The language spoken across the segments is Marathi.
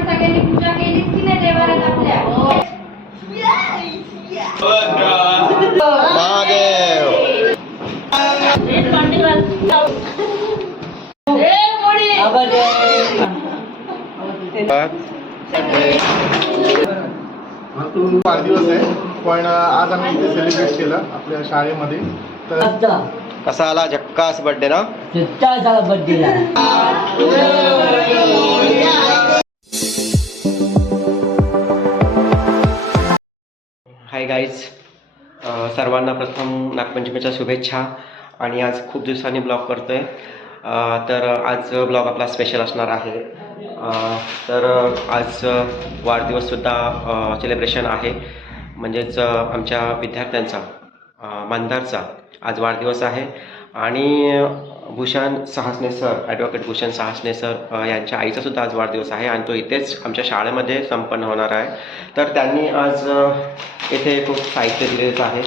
आपण सगळ्यांनी पूजा केली की नाही देवारात आपल्या? महादेव वाढदिवस आहे पण आज आम्ही इथे सेलिब्रेट केलं आपल्या शाळेमध्ये तर कसा आला झक्कास बर्थडे ना झक्कास आला बर्थडे हाय गाईज सर्वांना प्रथम नागपंचमीच्या शुभेच्छा आणि आज खूप दिवसांनी ब्लॉग करतो आहे तर आज ब्लॉग आपला स्पेशल असणार आहे. तर आज वाढदिवससुद्धा सेलिब्रेशन आहे. म्हणजेच आमच्या विद्यार्थ्यांचा मानधारचा आज वाढदिवस आहे. आणि Bhushan Sahasane sir advocate Bhushan Sahasane sir यांच्या आईचा सुद्धा आज वाढदिवस आहे आणि तो इथेच आमच्या शाळेमध्ये संपन्न होणार आहे. तर त्यांनी आज इथे खूप साहित्य दिलेलं आहे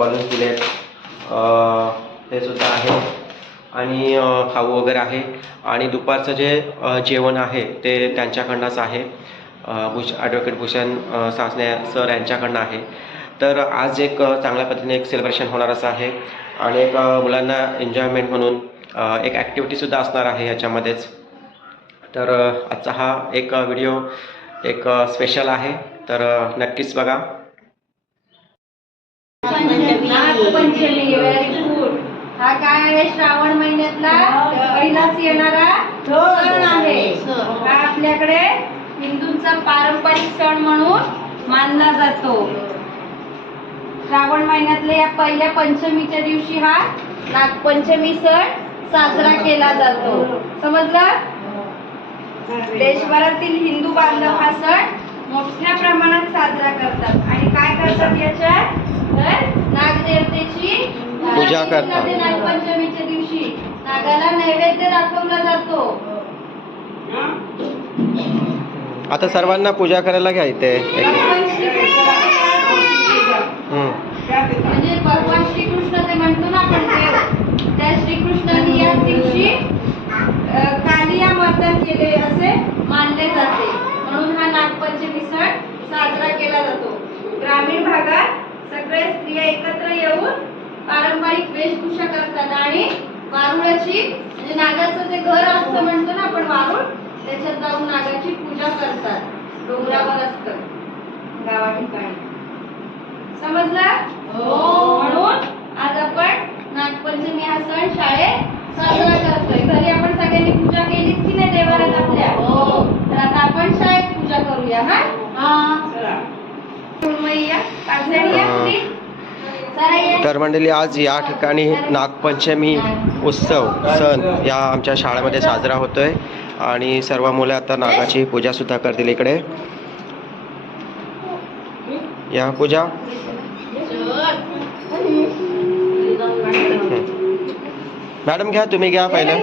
बलून्स दिले अ, ते सुद्धा आहे. आणि खाऊ वगैरे आहे. आणि दुपारचं जे जेवण आहे ते त्यांच्याकडनंच आहे. भूष ॲडव्होकेट भूषण अ, सासने सर यांच्याकडनं आहे. तर आज एक चांगल्या पद्धतीने एक सेलिब्रेशन होणारच आहे. आणि एक मुलांना एन्जॉयमेंट म्हणून एक एक ॲक्टिव्हिटीसुद्धा असणार आहे याच्यामध्येच. तर आजचा हा एक व्हिडिओ एक स्पेशल आहे. तर नक्कीच बघा. हा काय आहे? श्रावण महिन्यातला? पहिलाच येणारा सण आहे. हा आपल्याकडे हिंदूंचा पारंपरिक सण म्हणून मानला जातो. श्रावण महिन्यातल्या या पहिल्या पंचमीच्या दिवशी हा नागपंचमी सण साजरा केला जातो. समजलं? देशभरातील हिंदू बांधव हा सण मोठ्या प्रमाणात साजरा करतात. आणि काय करतात याच्यात? तर नागदेवतेची पूजा करतात. नागपंचमीच्या दिवशी नागाला नैवेद्य दाखवला जातो. आता सर्वांना पूजा करायला घ्या इथे एक भगवान श्रीकृष्णाची हं. म्हणजे भगवान श्रीकृष्ण ते म्हणतो ना आपण देव त्या श्रीकृष्णाने या दिवशी कालिया मर्दन केले असे मानले जाते. म्हणून हा नागपंचमी सण साजरा केला जातो. ग्रामीण भागात सगळे स्त्रिया एकत्र येऊन पारंपरिक वेशभूषा करतात आणि वारुळाची म्हणजे नागाचं जे घर असतं म्हणतो ना आपण वारुळ त्याच्यात जाऊन नागाची पूजा करतात. डोंगरावर असतं. गावा ठिकाणी समजलं? म्हणून आज आपण नागपंचमी हा सण शाळेत साजरा करतोय. घरी आपण सगळ्यांनी पूजा केली की नाही देवाऱ्यात आपल्या? तर आता आपण शाळेत पूजा करूया हा. तर मंडळी आज या ठिकाणी नागपंचमी उत्सव सण या आमच्या शाळेमध्ये साजरा होतोय. आणि सर्व मुलं आता नागाची पूजा सुद्धा करतील इकडे. या पूजा हं. मॅडम घ्या तुम्ही घ्या पहिलं.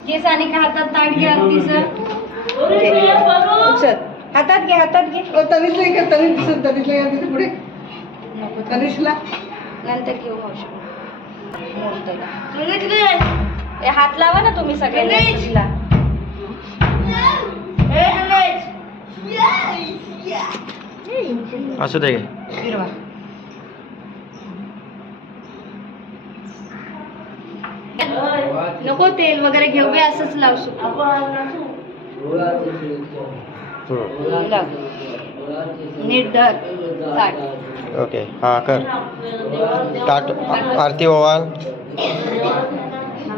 केस आणि का हातात ताट घ्या आरतीचं हातात घे हातात घे. तनिषला का तनिष दिसत तनिषला या तिथे पुढे. तनिषला. नंतर घेऊ ए, हात लावा ना तुम्ही सगळ्यांनी. असू दे फिरवा नको तेल वगैरे घेऊ बे असंच लावसू. लाव. नीट धर. ताट ओके हा कर. ताट आरती ओवाल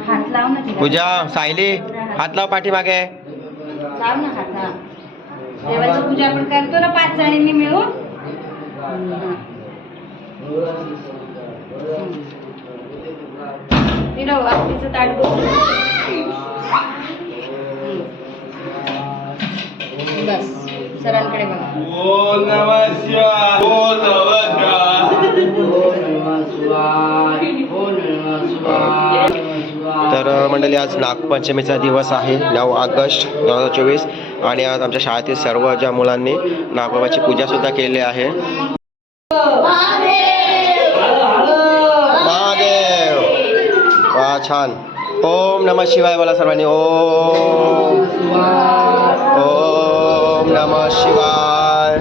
हात लाव ना तिला. पूजा सायली हात लाव पाठीमागे. लाव ना हात हा. देवाची पूजा आपण करतो ना पाच जणींनी मिळून. फिरव आरतीचं ताट बघ बस सरांकडे बघा. तर मंडळी आज नागपंचमीचा दिवस आहे. नऊ ऑगस्ट दोन हजार चोवीस. आणि आज आमच्या शाळेतील सर्व ज्या मुलांनी नागबाबाची पूजा सुद्धा केलेली आहे. वा छान. ओम नम शिवाय बोला सर्वांनी. ओम. ओम नम शिवाय.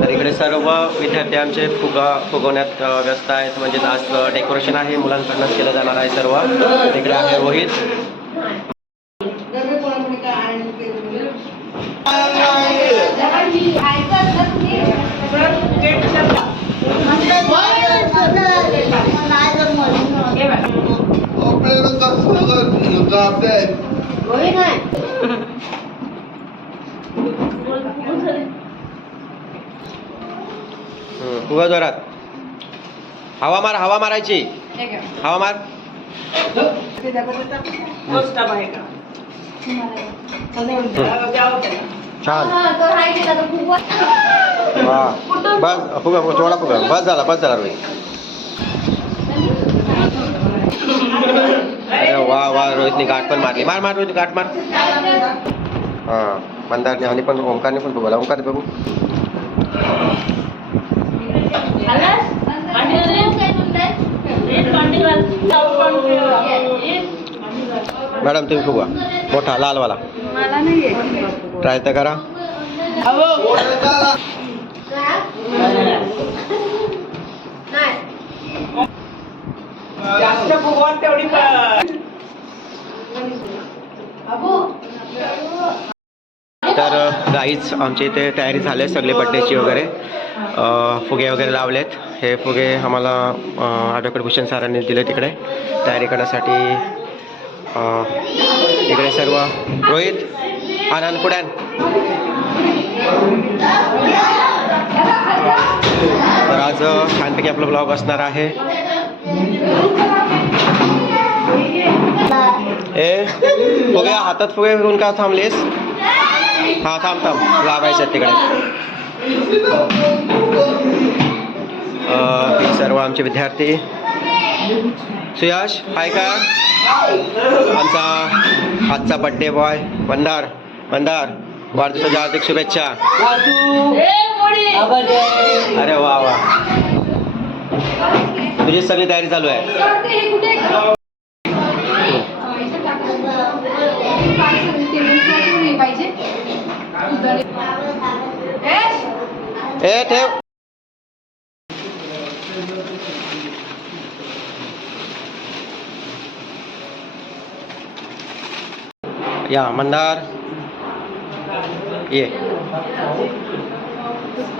तर इकडे सर्व विद्यार्थी आमचे फुगा फुगवण्यात व्यस्त आहेत. म्हणजे आज डेकोरेशन आहे. मुलांकडनं केलं जाणार आहे सर्व. तिकडे आहे रोहित. गरबे कोणाकडे काय आहे आणि ते तुम्ही- हम्म, फुगा जोरात हवा मार हवा मारायची हवा मार ते डब्यात टाक. छान वा बस फुगा फुगा थोडा फुगा. बस झाला बस झाला रोहित अरे वा वा रोहितने गाठ पण मारली. मार मार रोहित गाठ मार. हां मंदारने आणि पण ओंकारने पण फुगवला ओंकार बघू. मॅडम तुम्ही फुगवा मोठा लालवाला. मला नाही ट्राय तर करा तर गाईच आमच्या इथे तयारी झाले सगळे बड्डेची वगैरे. Uh, फुगे वगैरे लावलेत. हे फुगे आम्हाला uh, ॲडव्होकेट भूषण सरांनी दिले तिकडे तयारी करण्यासाठी uh, इकडे सर्व रोहित आनंद पुढ्यान तर आज छानपैकी आपला ब्लॉग असणार आहे. ए फुगे हातात फुगे घेऊन का थांबलीस? हा थांब थांब. लावायचे तिकडे. सर्व आमचे विद्यार्थी. सुयाश हाय का? आमचा आजचा बड्डे बॉय भंडार. मंदार वाढदिवसाच्या हार्दिक शुभेच्छा. अरे वा वा. तुझी सगळी तयारी चालू आहे. ए ठेव. या मंदार ये.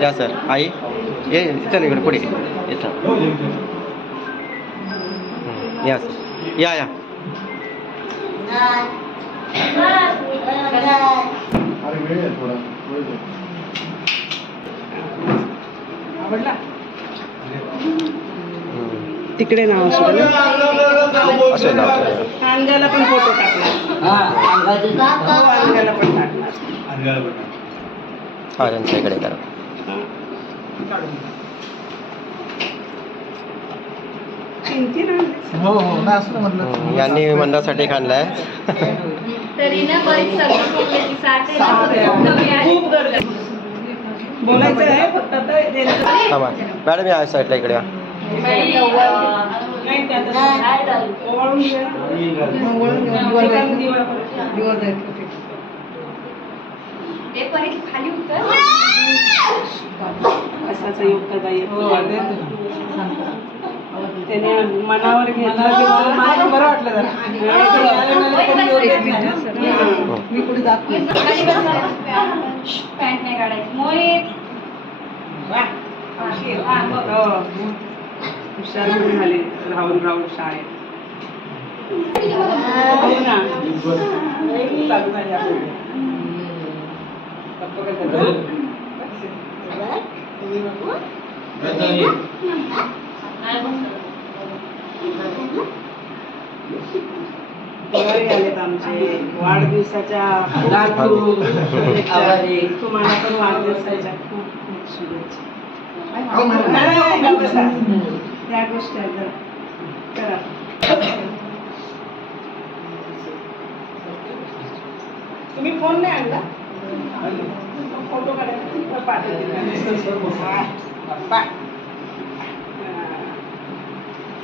या सर. आई. ये चल इकडे पुढे. येतं या सर. या या. तिकडे नाव असू. असं नाव पण फोटो टाकला. हो, अंगाला पण टाकला. हा त्यांच्या इकडे करा. हो हो नाही असं म्हटलं यांनी मंदासाठी आणलाय तरी ना बरीच सगळं बोलले की साठ आहे ना, तर खूप कमी आहे. खूप गर्दी बोलायचं आहे फक्त आता त्यांचं- थांबा मॅडम या साईडला इकडे या नाही त्याचं ओवाळून घे. एकाने दिवा पडतो. ते परीत खाली उतर. योग येत त्याने मनावर घेतलं बरं वाटलं जरा. हो. मी कुठे जात नाही खाली बसा. पॅन्ट नाही काढायची. मोहित. वा. हा. हो. हुशार झाले राहून राहून शाळेत. हो. ना. चालू झाली. आमचे वाढदिवसाच्या तुम्हाला पण वाढदिवसाच्या खूप खूप शुभेच्छा त्या गोष्टी आहेत जरा. करा तुम्ही फोन नाही आणला फोटो बाय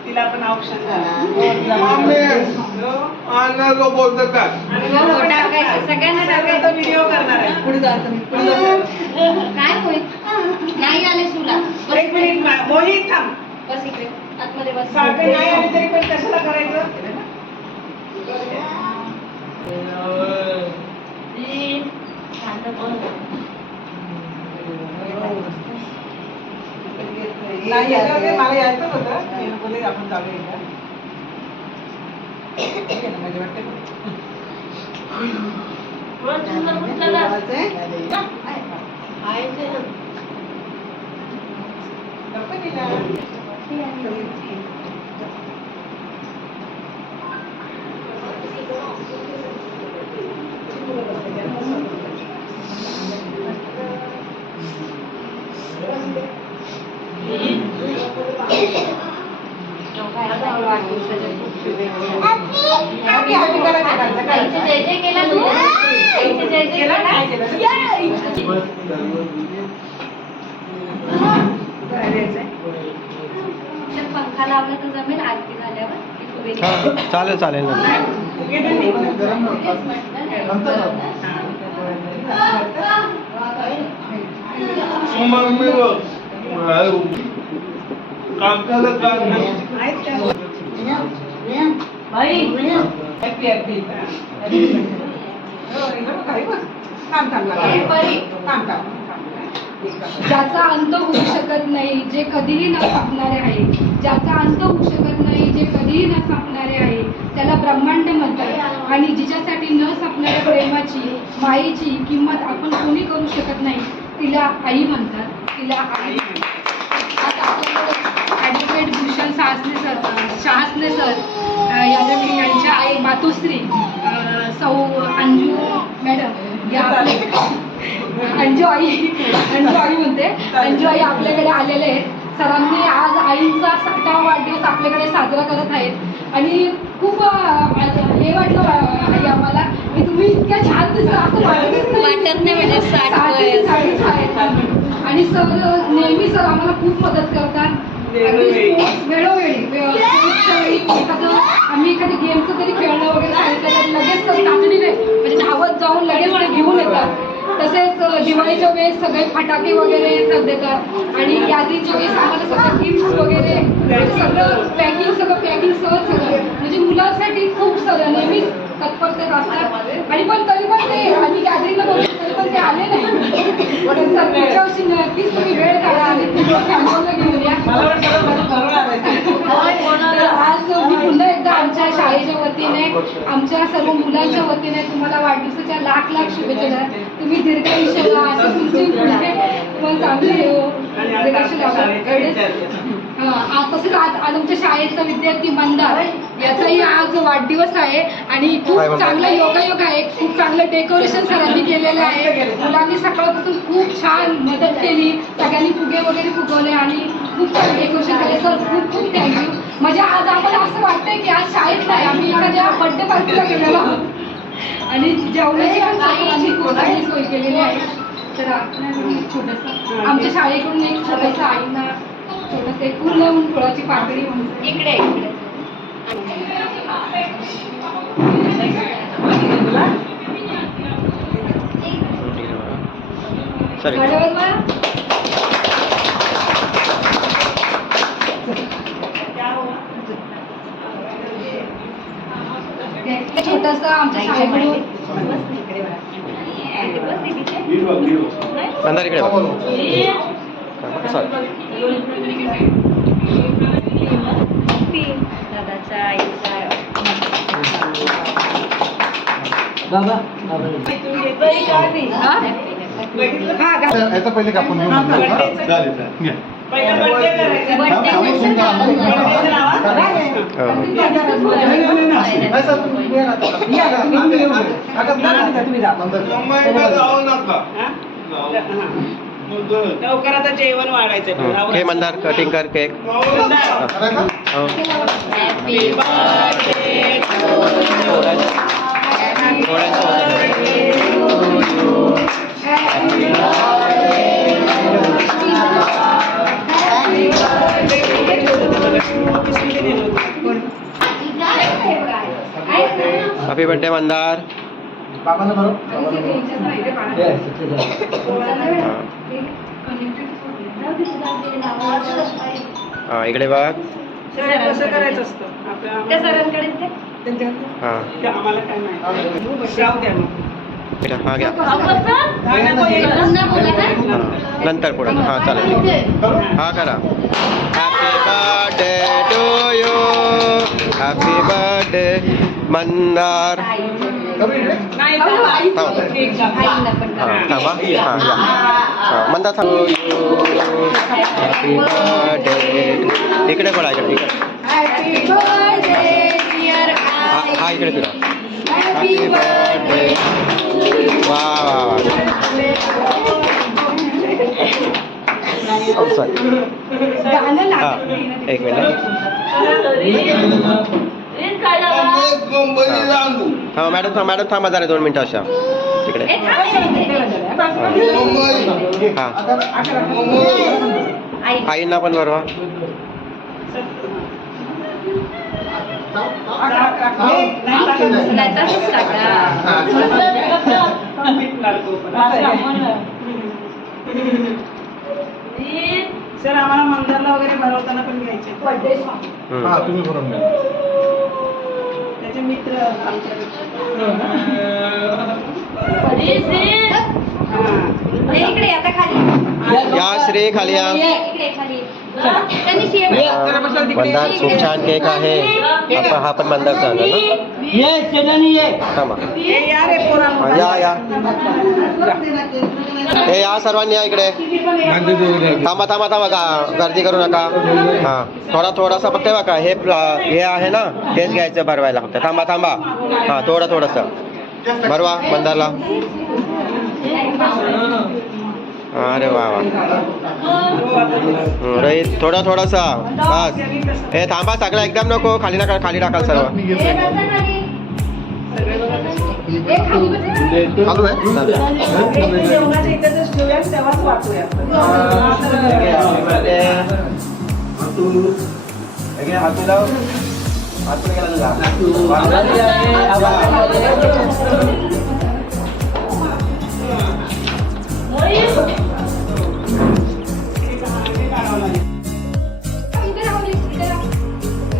तिला पण ऑप्शन नको बोलतो का. सगळ्यांना टाकायचं व्हिडिओ करणार आहे पुढे. काय होईल नाही आले तुला एक मिनिट मा- मोहित थांब बस इकडे आतमध्ये बस साखर नाही आली तरी पण कशाला करायचं नाही मला यायचं होतं. बोलले आपण जाऊया एकदा. म्हणजे गणपतीला. Happy, happy करायचं का? आईचे जय जय केला तू आईचे जय जय केला? केला नाही केलं. काय द्यायचंय? तर पंखा लावला तर जमेल आरती झाल्यावर की तू वेगळी? चालेल चालेल मग मी काम. ज्याचा अंत होऊ शकत नाही जे कधीही न संपणारे आहे. ज्याचा अंत होऊ शकत नाही जे कधीही न संपणारे आहे त्याला ब्रह्मांड म्हणतात. आणि जिच्यासाठी न संपणाऱ्या प्रेमाची मायेची किंमत आपण कोणी करू शकत नाही तिला आई म्हणतात. तिला आई साहसने सर शहासने सर अ, यांच्या यांच्या आई मातोश्री सौ अंजू मॅडम या आपले अंजू आई अंजू आई म्हणते. अंजू आई आपल्याकडे आलेले आहेत. सरांनी आज आईचा साठावा वाढदिवस आपल्याकडे साजरा करत आहेत. आणि खूप हे वाटलं आई आम्हाला. की तुम्ही इतक्या छान दिसता असं. वाटत नाही. म्हणजे साठ साडी-. आणि सर नेहमी सर आम्हाला खूप मदत करतात. वेळोवेळी. वेळी एखादं आम्ही एखादी गेमचं तरी खेळणं वगैरे सांगितलं तर लगेच तर तातडीने म्हणजे धावत जाऊन लगेच ते घेऊन येतात. तसेच दिवाळीच्या वेळेस सगळे फटाके वगैरे येतात देतात. आणि गॅदरिंगच्या वेळेस आम्हाला सगळं गिफ्ट वगैरे सगळं पॅकिंग सगळं पॅकिंग सहज सगळं. म्हणजे मुलांसाठी खूप सगळं नेहमीच तत्परतेत असतात आणि पण तरी पण ते आम्ही गॅदरिंगला बोलतो तरी पण ते आले नाही. पण सर पुढच्या वर्षी नक्कीच तुम्ही वेळ काढा आणि कॅम्पला घेऊन या. तर आज मी पुन्हा एकदा आमच्या शाळेच्या वतीने आमच्या सर्व मुलांच्या वतीने तुम्हाला वाढदिवसाच्या लाख लाख शुभेच्छा तुम्ही दीर्घायुष्य व्हा असं तुमची तुम्हाला चांगली हे. तसंच आज आज आमच्या शाळेचा विद्यार्थी मंदार. याचाही आज वाढदिवस आहे आणि खूप? चांगला योगायोग आहे. खूप चांगलं डेकोरेशन सरांनी केलेलं आहे. मुलांनी सकाळपासून खूप छान मदत केली. सगळ्यांनी फुगे वगैरे फुगवले आणि खूप छान डेकोरेशन केले. सर खूप खूप थँक्यू म्हणजे आज आम्हाला असं वाटतंय की आज शाळेत नाही. आम्ही एखाद्या बर्थडे पार्टीला गेलेलो आहोत. आणि जेवणाची पण सोय केलेली आहे? तर आपल्याकडून एक छोटंसं आमच्या शाळेकडून एक छोटंसं आईंना छोटंसं एक पूर्ण फुलाची पाकळी म्हणून इकडे इकडे. मला छोटस आमच्या शाळेकडून मंदार इकडे बघ. Sorry दादाचा आईचा हा गा- याचं पहिले कापून घेऊ हा, म्हटलं. birthday हा, चं. चालेल, चालेल. घ्या. पहिलं birthday करायचं. Birthday हा, चं तुमच्या नाव. हातात घ्या. birthday चं नाव, हा? हो. नाही, सर, तुम्ही घ्या ना. आम्ही येऊ दे. आता तुम्ही जा. नंतर. मुंबईला जाऊ नका हा? जाऊ. हा. मग लवकर आता जेवण वाढायचं हे. मंदार कटिंग कर केक हॅपी बर्थडे मंदार बाबांना बरोबर आणि ते त्यांच्याच नाही रे बाळा. हा इकडे बघ. कसं करायचं असतं? आपल्या त्या सरांकडेच ते. त्यांच्याकडे हा. ते आम्हाला काय माहिती जाऊ द्या मग. इकडे हा घ्या. अहो, पप्पा, नाही, नाही, नाही. पुन्हा बोला का? हा. नंतर पुढे हा चालेल. हा करा. Happy birthday to you happy birthday Mandar करू इकडे? नाही अहो, तर- आई- थांबा. एक जा. आईला पण हा करा. थांबा हा या हा मंदार थांब हॅपी बर्थडे इकडे पडा इकडे इकडे Happy birthday, dear हा आई. हा इकडे फिरा Happy birthday. वा वा वा Oh, sorry. गाणं हा लागत नाही ना ते. एक मिनिट हा. मॅडम थांब मॅडम थांबा जरा दोन मिनिटं अशा. थांब. मुंबई हा. आईंना पण टाका. सर आम्हाला मंदिरला वगैरे भरवताना पण घ्यायचे. हा तुम्ही भरून त्याचे मित्र आमच्यापेक्षा. ए, इकडे आता खाली. या श्री खाली या. इकडे खाली. मंदार खूप छान केक आहे. आपण हा पण मंदारचा आणला ना? थांबा. हे या. हा, या हे या सर्वांनी या इकडे. थांबा थांबा थांबा गा गर्दी करू नका. हा थोडा थोडासा फक्त बघा हे प्ला- हे आहे ना? हेच घ्यायचं भरवायला फक्त. थांबा थांबा. हा थोडं थोडंसं. भरवा मंदारला. अरे वा वा. हं, रोहित थोडं बस. हे थांबा सगळं एकदम नको खाली नका खाली टाकाल सर्व. चालू आहे?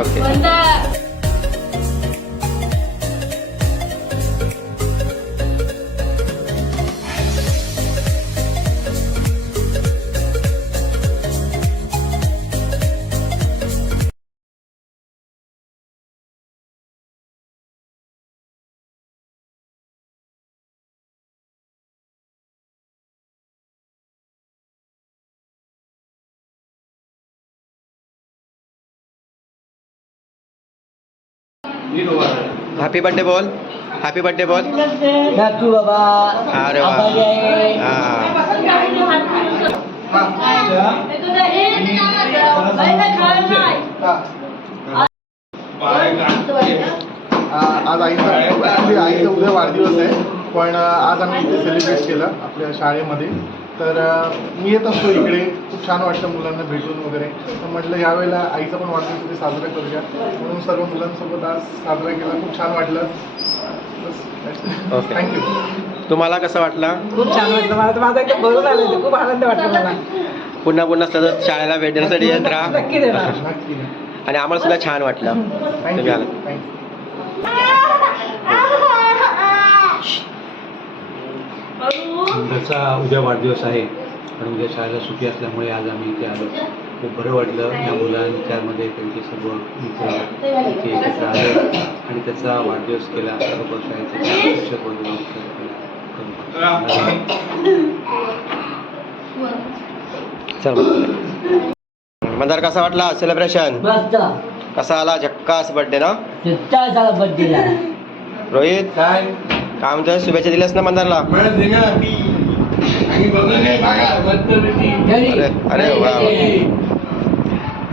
ओके हॅपी बर्थडे बोल हॅपी बर्थडे बोल अरे वा. हा. आज आईचा ॲक्च्युली आईचा उद्या वाढदिवस आहे पण आज आम्ही इथे सेलिब्रेट केलं आपल्या शाळेमध्ये. तर मी येत असतो इकडे. खूप छान वाटतं मुलांना भेटून वगैरे. तर म्हटलं यावेळेला आईचा पण वाढदिवस इथे साजरा करूया. म्हणून सर्व मुलांसोबत आज साजरा केला. खूप छान वाटलं. Okay. थँक्यू तुम्हाला कसं वाटलं? खूप छान वाटलं. मला तर माझा एकदम भरून आलं खूप आनंद वाटला मला. पुन्हा पुन्हा सतत शाळेला भेटण्यासाठी येत राहा. नक्की आणि आम्हाला सुद्धा छान वाटलं. तुम्ही थँक्यू त्याचा उद्या वाढदिवस आहे आणि उद्या शाळेला सुट्टी असल्यामुळे आज आम्ही इथे आलो. खूप बरं वाटलं या मुलांच्यामध्ये त्यांचे सर्व मित्र ते एकत्र आले आणि त्याचा वाढदिवस केला. सर्व शाळेचे शिक्षक वगैरे चल. मंदार कसा वाटला सेलिब्रेशन मस्त. कसा आला झक्कास बर्थडे ना? झाला बड्डेला रोहित? काय काय म्हणतोय शुभेच्छा दिल्यास ना मंदारला. अरे अरे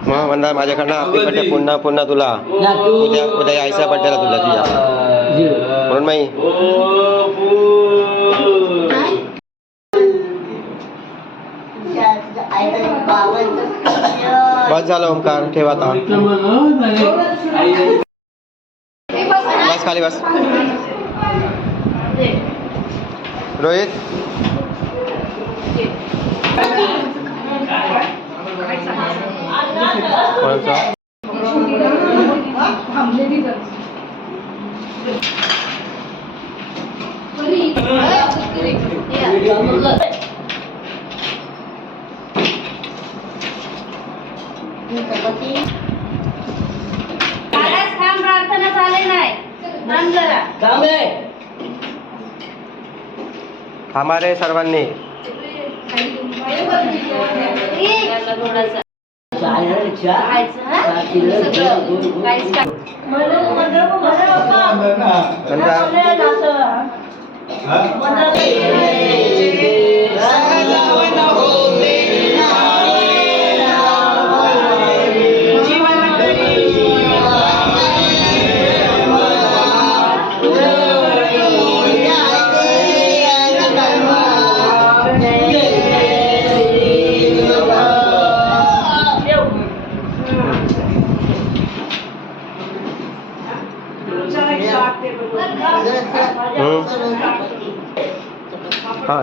वा मंदार माझ्याकडनं हॅपी बर्थडे पुन्हा पुन्हा तुला. उद्या उद्या यायचा बर्थडेला तुला तुझ्या. म्हणून फुल. बस झालं ओमकार ठेव आता. आई- बस खाली बस. रोहित कोणाचा थांबलेली जरा. बरी. महाराज थांब प्रार्थना झाले नाही थांब जरा थांबे. थांबा रे सर्वांनी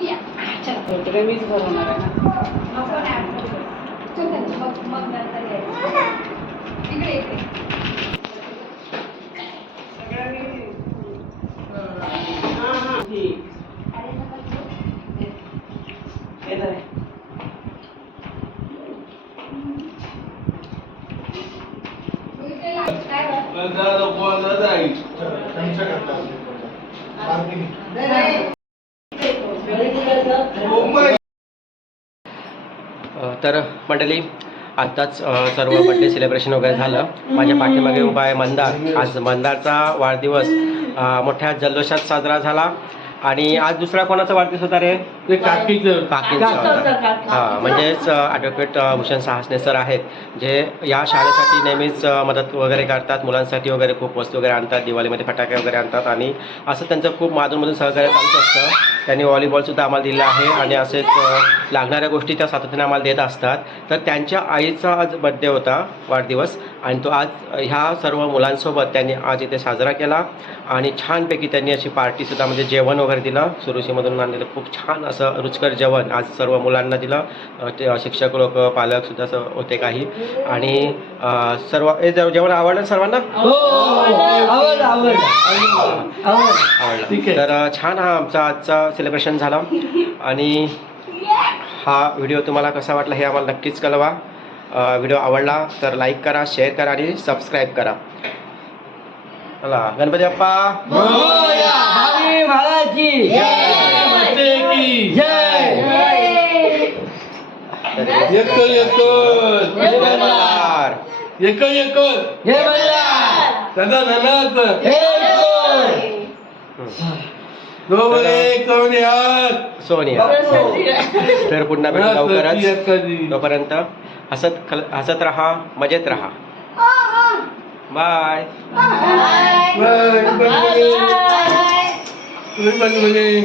या. चला. भरवते, मीच भरवणार आहे ना चल त्यांचं मग- मग नंतर यायचं. इकडे इकडे हा, हा, ठीक. हे धर. बघा, नको ना जाई. चमचा घातला पार्किंग. ओ माय अ, तर मंडळी आत्ताच सर्व बड्डे सेलिब्रेशन वगैरे झालं. माझ्या पाठीमागे उभा आहे मंदार. आज मंदारचा वाढदिवस मोठ्या जल्लोषात साजरा झाला. आणि आज दुसरा कोणाचा वाढदिवस होता रे? ते काकीचं. काकींचा. होता हां म्हणजेच ॲडव्होकेट भूषण सहासने सर आहेत जे या शाळेसाठी नेहमीच मदत वगैरे करतात मुलांसाठी वगैरे खूप वस्तू वगैरे आणतात दिवाळीमध्ये फटाके वगैरे आणतात आणि असं त्यांचं खूप माधूनमधून सहकार्य चालूच असतं. त्यांनी व्हॉलीबॉलसुद्धा आम्हाला दिलं आहे आणि असेच लागणाऱ्या गोष्टी त्या सातत्याने आम्हाला देत असतात. तर त्यांच्या आईचा आज बड्डे होता वाढदिवस आणि तो आज ह्या सर्व मुलांसोबत त्यांनी आज इथे साजरा केला आणि छानपैकी त्यांनी अशी पार्टीसुद्धा म्हणजे जेवण वगैरे दिलं. सुरुशीमधून आणलेलं खूप छान असं रुचकर जेवण आज सर्व मुलांना दिलं. ते शिक्षक लोक पालकसुद्धा असं होते काही. आणि सर्व हे जेव- जेवण आवडलं सर्वांना? हो आवडलं. तर छान हा आमचा आजचा सेलिब्रेशन झाला. आणि हा व्हिडिओ तुम्हाला कसा वाटला हे आम्हाला नक्कीच कळवा. व्हिडिओ आवडला तर लाईक करा शेअर करा आणि सबस्क्राईब करा. चला गणपती बाप्पा. हरी महाराजची मस्ते की. जय येतो येतो जय मल्हार. येतो येतो जय मल्हार सदा धनात हे कोण? दोबरे कोणी हात सोनिया तर पुन्हा भेटू लवकरच तोपर्यंत हसत हसत राहा मजेत राहा बाय बाय,